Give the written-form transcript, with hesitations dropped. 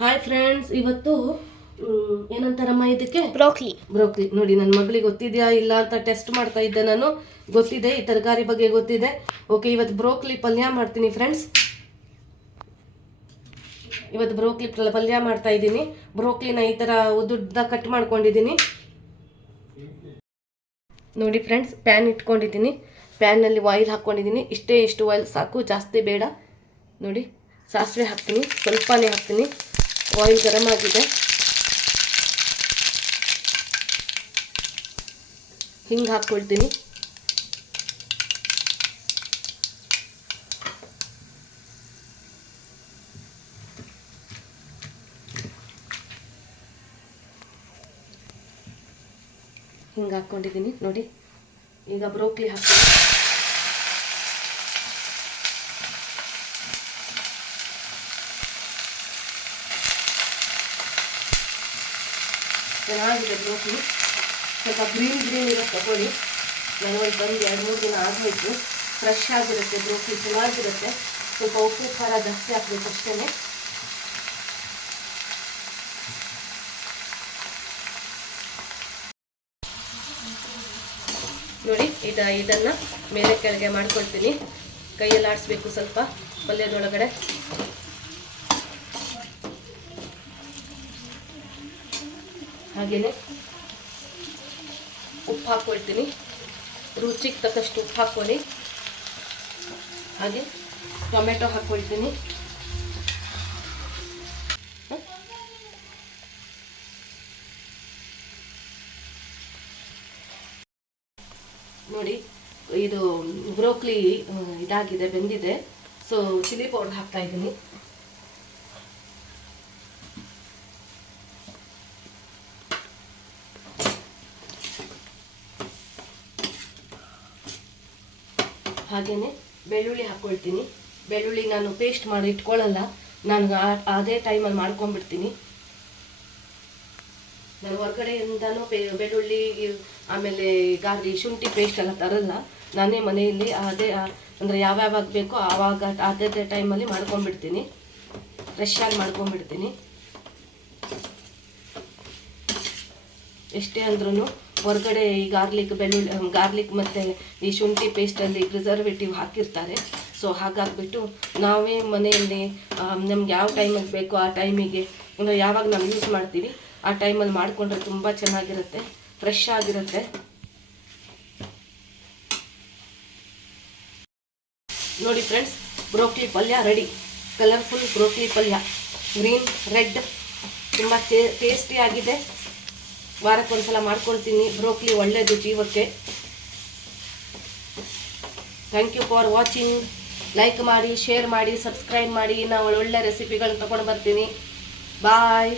Hi friends, ಇವತ್ತು ಏನಂತಾರಮ್ಮ ಇದಕ್ಕೆ broccoli ನೋಡಿ. ನನ್ನ ಮಗಳಿಗೆ ಗೊತ್ತಿದೆಯಾ ಇಲ್ಲ ಅಂತ ಟೆಸ್ಟ್ ಮಾಡ್ತಾ ಇದ್ದೆ. ನಾನು ಗೊತ್ತಿದೆ, ಈ ತರಕಾರಿ ಬಗ್ಗೆ ಗೊತ್ತಿದೆ. ಓಕೆ, ಇವತ್ತು ಬ್ರೋಕ್ಲಿ ಪಲ್ಯ ಮಾಡ್ತೀನಿ ಫ್ರೆಂಡ್ಸ್. ಇವತ್ತು ಬ್ರೋಕ್ಲಿ ಪಲ್ಯ ಮಾಡ್ತಾ ಇದ್ದೀನಿ. ಬ್ರೋಕ್ಲಿನ ಈ ಥರ ಉದ್ದುದ್ದ ಕಟ್ ಮಾಡ್ಕೊಂಡಿದ್ದೀನಿ ನೋಡಿ ಫ್ರೆಂಡ್ಸ್. ಪ್ಯಾನ್ ಇಟ್ಕೊಂಡಿದ್ದೀನಿ, ಪ್ಯಾನ್ನಲ್ಲಿ ಆಯಿಲ್ ಹಾಕ್ಕೊಂಡಿದ್ದೀನಿ. ಎಷ್ಟು ಆಯಿಲ್ ಸಾಕು, ಜಾಸ್ತಿ ಬೇಡ. ನೋಡಿ, ಸಾಸಿವೆ ಹಾಕ್ತೀನಿ, ಸ್ವಲ್ಪನೇ ಹಾಕ್ತೀನಿ. ಆಯಿಲ್ ಗರಂ ಆಗಿದೆ. ಹಿಂಗೆ ಹಾಕ್ಕೊಳ್ತೀನಿ. ಹಿಂಗೆ ಹಾಕ್ಕೊಂಡಿದ್ದೀನಿ ನೋಡಿ. ಈಗ ಬ್ರೋಕ್ಲಿ ಹಾಕ್ತೀನಿ. ಚೆನ್ನಾಗಿದೆ ಬ್ರೋಕ್ಲಿ. ಸ್ವಲ್ಪ ಗ್ರೀನ್ ಇರೋದು ತಗೊಳ್ಳಿ. ನನಗೆ ಬಂದು 2-3 ದಿನ ಆಗೋಯ್ತು. ಫ್ರೆಶ್ ಆಗಿರುತ್ತೆ ಬ್ರೋಕ್ಲಿ, ಚೆನ್ನಾಗಿರುತ್ತೆ. ಸ್ವಲ್ಪ ಉಪ್ಪು ಖಾರ ಜಾಸ್ತಿ ಹಾಕ್ಬೇಕು ಅಷ್ಟೇ. ನೋಡಿ, ಇದನ್ನು ಮೇಲೆ ಕೆಳಗೆ ಮಾಡ್ಕೊಳ್ತೀನಿ. ಕೈಯಲ್ಲಿ ಆಡಿಸ್ಬೇಕು ಸ್ವಲ್ಪ ಪಲ್ಯದೊಳಗಡೆ. ಹಾಗೆಯೇ ಉಪ್ಪು ಹಾಕ್ಕೊಳ್ತೀನಿ. ರುಚಿಗೆ ತಕ್ಕಷ್ಟು ಉಪ್ಪು ಹಾಕ್ಕೊಳ್ಳಿ. ಹಾಗೆ ಟೊಮೆಟೊ ಹಾಕ್ಕೊಳ್ತೀನಿ. ನೋಡಿ, ಇದು ಬ್ರೋಕ್ಲಿ ಇದಾಗಿದೆ, ಬೆಂದಿದೆ. ಸೊ ಚಿಲ್ಲಿ ಪೌಡರ್ ಹಾಕ್ತಾ ಇದ್ದೀನಿ. ಹಾಗೆಯೇ ಬೆಳ್ಳುಳ್ಳಿ ಹಾಕ್ಕೊಳ್ತೀನಿ. ಬೆಳ್ಳುಳ್ಳಿ ನಾನು ಪೇಸ್ಟ್ ಮಾಡಿ ಇಟ್ಕೊಳ್ಳಲ್ಲ, ನಾನು ಅದೇ ಟೈಮಲ್ಲಿ ಮಾಡ್ಕೊಂಡ್ಬಿಡ್ತೀನಿ. ನಾನು ಹೊರಗಡೆಯಿಂದನೂ ಬೆಳ್ಳುಳ್ಳಿ ಆಮೇಲೆ ಶುಂಠಿ ಪೇಸ್ಟ್ ಎಲ್ಲ ತರಲ್ಲ. ನಾನೇ ಮನೆಯಲ್ಲಿ ಅಂದರೆ ಯಾವ್ಯಾವಾಗ ಬೇಕೋ ಆವಾಗ ಅದೇ ಟೈಮಲ್ಲಿ ಮಾಡ್ಕೊಂಡ್ಬಿಡ್ತೀನಿ. ಫ್ರೆಶ್ ಆಗಿ ಮಾಡ್ಕೊಂಡ್ಬಿಡ್ತೀನಿ. ಎಷ್ಟೇ ಅಂದ್ರೂ ಹೊರಗಡೆ ಈ ಗಾರ್ಲಿಕ್ ಮತ್ತು ಈ ಶುಂಠಿ ಪೇಸ್ಟಲ್ಲಿ ಪ್ರಿಸರ್ವೇಟಿವ್ ಹಾಕಿರ್ತಾರೆ. ಸೊ ಹಾಗಾಗಿಬಿಟ್ಟು ನಾವೇ ಮನೆಯಲ್ಲಿ ನಮ್ಗೆ ಯಾವ ಟೈಮಿಗೆ ಬೇಕೋ ಆ ಟೈಮಿಗೆ, ಅಂದರೆ ಯಾವಾಗ ನಾವು ಯೂಸ್ ಮಾಡ್ತೀವಿ ಆ ಟೈಮಲ್ಲಿ ಮಾಡಿಕೊಂಡ್ರೆ ತುಂಬ ಚೆನ್ನಾಗಿರುತ್ತೆ, ಫ್ರೆಶ್ ಆಗಿರುತ್ತೆ. ನೋಡಿ ಫ್ರೆಂಡ್ಸ್, ಬ್ರೋಕ್ಲಿ ಪಲ್ಯ ರೆಡಿ. ಕಲರ್ಫುಲ್ ಬ್ರೋಕ್ಲಿ ಪಲ್ಯ, ಗ್ರೀನ್ ರೆಡ್, ತುಂಬ ಟೇಸ್ಟಿಯಾಗಿದೆ. ವಾರಕ್ಕೊಂದ್ಸಲ ಮಾಡ್ಕೊಳ್ತೀನಿ. ಬ್ರೋಕ್ಲಿ ಒಳ್ಳೆಯದು ಜೀವಕ್ಕೆ. Thank you for watching. Like ಮಾಡಿ, ಶೇರ್ ಮಾಡಿ, ಸಬ್ಸ್ಕ್ರೈಬ್ ಮಾಡಿ. ನಾವು ಒಳ್ಳೆ ರೆಸಿಪಿಗಳನ್ನ ತೊಗೊಂಡು ಬರ್ತೀನಿ. ಬಾಯ್.